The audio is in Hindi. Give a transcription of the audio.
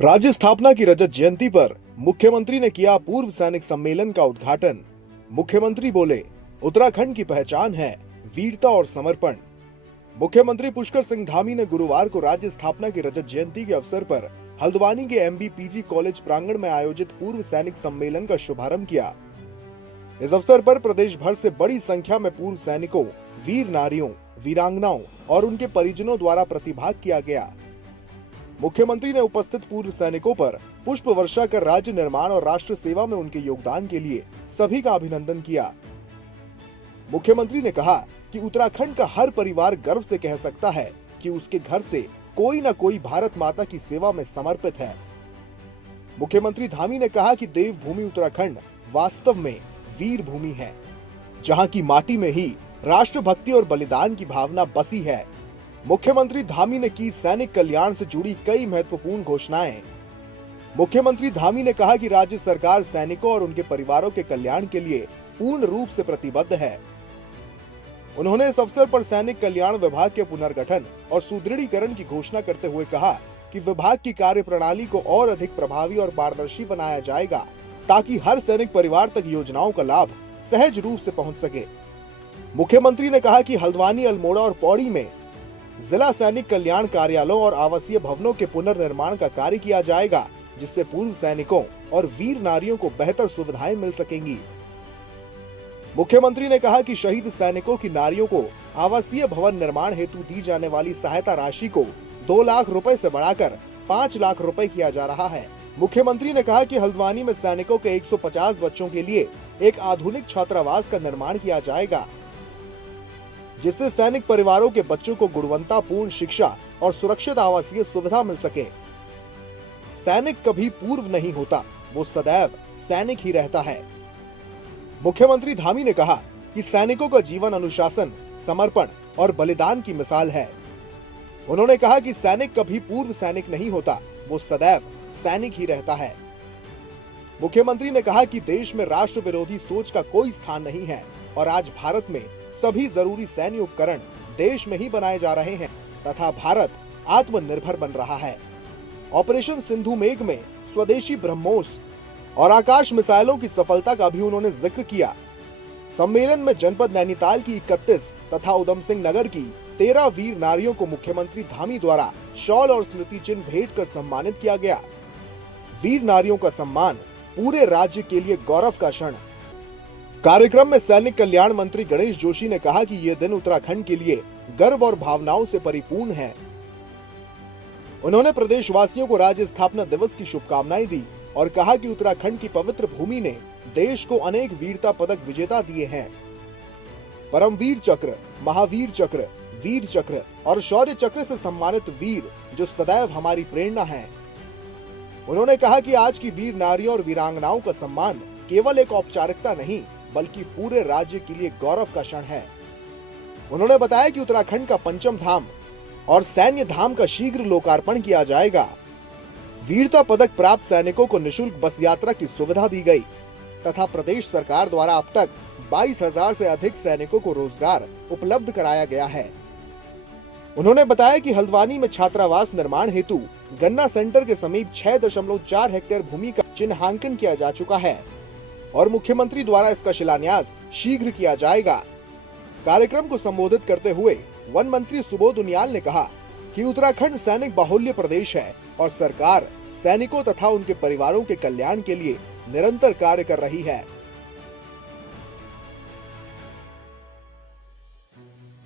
राज्य स्थापना की रजत जयंती पर मुख्यमंत्री ने किया पूर्व सैनिक सम्मेलन का उद्घाटन। मुख्यमंत्री बोले, उत्तराखंड की पहचान है वीरता और समर्पण। मुख्यमंत्री पुष्कर सिंह धामी ने गुरुवार को राज्य स्थापना की रजत जयंती के अवसर पर हल्द्वानी के MB-PG कॉलेज प्रांगण में आयोजित पूर्व सैनिक सम्मेलन का शुभारंभ किया। इस अवसर पर प्रदेश भर से बड़ी संख्या में पूर्व सैनिकों, वीर नारियों, वीरांगनाओं और उनके परिजनों द्वारा प्रतिभाग किया गया। मुख्यमंत्री ने उपस्थित पूर्व सैनिकों पर पुष्प वर्षा कर राज्य निर्माण और राष्ट्र सेवा में उनके योगदान के लिए सभी का अभिनंदन किया। मुख्यमंत्री ने कहा कि उत्तराखंड का हर परिवार गर्व से कह सकता है कि उसके घर से कोई न कोई भारत माता की सेवा में समर्पित है। मुख्यमंत्री धामी ने कहा कि देवभूमि उत्तराखंड वास्तव में वीर भूमि है, जहां की माटी में ही राष्ट्रभक्ति और बलिदान की भावना बसी है। मुख्यमंत्री धामी ने की सैनिक कल्याण से जुड़ी कई महत्वपूर्ण घोषणाएं। मुख्यमंत्री धामी ने कहा कि राज्य सरकार सैनिकों और उनके परिवारों के कल्याण के लिए पूर्ण रूप से प्रतिबद्ध है। उन्होंने इस अवसर पर सैनिक कल्याण विभाग के पुनर्गठन और सुदृढ़ीकरण की घोषणा करते हुए कहा कि विभाग की कार्यप्रणाली को और अधिक प्रभावी और पारदर्शी बनाया जाएगा, ताकि हर सैनिक परिवार तक योजनाओं का लाभ सहज रूप से पहुंच सके। मुख्यमंत्री ने कहा कि हल्द्वानी, अल्मोड़ा और पौड़ी में जिला सैनिक कल्याण कार्यालयों और आवासीय भवनों के पुनर्निर्माण का कार्य किया जाएगा, जिससे पूर्व सैनिकों और वीर नारियों को बेहतर सुविधाएं मिल सकेंगी। मुख्यमंत्री ने कहा कि शहीद सैनिकों की नारियों को आवासीय भवन निर्माण हेतु दी जाने वाली सहायता राशि को 2 लाख रुपए से बढ़ाकर 5 लाख रुपए किया जा रहा है। मुख्यमंत्री ने कहा कि हल्द्वानी में सैनिकों के 150 बच्चों के लिए एक आधुनिक छात्रावास का निर्माण किया जाएगा, जिससे सैनिक परिवारों के बच्चों को गुणवत्तापूर्ण शिक्षा और सुरक्षित आवासीय सुविधा मिल सके। सैनिक कभी पूर्व नहीं होता, वो सदैव सैनिक ही रहता है। मुख्यमंत्री धामी ने कहा कि सैनिकों का जीवन अनुशासन, समर्पण और बलिदान की मिसाल है। उन्होंने कहा कि सैनिक कभी पूर्व सैनिक नहीं होता, वो सदैव सैनिक ही रहता है। मुख्यमंत्री ने कहा कि देश में राष्ट्र विरोधी सोच का कोई स्थान नहीं है और आज भारत में सभी जरूरी सैन्य उपकरण देश में ही बनाए जा रहे हैं तथा भारत आत्मनिर्भर बन रहा है। ऑपरेशन सिंधु मेघ में स्वदेशी ब्रह्मोस और आकाश मिसाइलों की सफलता का भी उन्होंने जिक्र किया। सम्मेलन में जनपद नैनीताल की 31 तथा उधम सिंह नगर की 13 वीर नारियों को मुख्यमंत्री धामी द्वारा शॉल और स्मृति चिन्ह भेंट कर सम्मानित किया गया। वीर नारियों का सम्मान पूरे राज्य के लिए गौरव का क्षण। कार्यक्रम में सैनिक कल्याण मंत्री गणेश जोशी ने कहा कि ये दिन उत्तराखंड के लिए गर्व और भावनाओं से परिपूर्ण है। उन्होंने प्रदेशवासियों को राज्य स्थापना दिवस की शुभकामनाएं दी और कहा कि उत्तराखंड की पवित्र भूमि ने देश को अनेक वीरता पदक विजेता दिए हैं। परमवीर चक्र, महावीर चक्र, वीर चक्र और शौर्य चक्र से सम्मानित वीर जो सदैव हमारी प्रेरणा हैं। उन्होंने कहा कि आज की वीर नारियों और वीरांगनाओं का सम्मान केवल एक औपचारिकता नहीं, बल्कि पूरे राज्य के लिए गौरव का क्षण है। उन्होंने बताया कि उत्तराखंड का पंचम धाम और सैन्य धाम का शीघ्र लोकार्पण किया जाएगा। वीरता पदक प्राप्त सैनिकों को निशुल्क बस यात्रा की सुविधा दी गई तथा प्रदेश सरकार द्वारा अब तक 22,000 से अधिक सैनिकों को रोजगार उपलब्ध कराया गया है। उन्होंने बताया कि हल्द्वानी में छात्रावास निर्माण हेतु गन्ना सेंटर के समीप 6.4 हेक्टेयर भूमि का चिन्हांकन किया जा चुका है और मुख्यमंत्री द्वारा इसका शिलान्यास शीघ्र किया जाएगा। कार्यक्रम को संबोधित करते हुए वन मंत्री सुबोध उनियाल ने कहा कि उत्तराखंड सैनिक बाहुल्य प्रदेश है और सरकार सैनिकों तथा उनके परिवारों के कल्याण के लिए निरंतर कार्य कर रही है।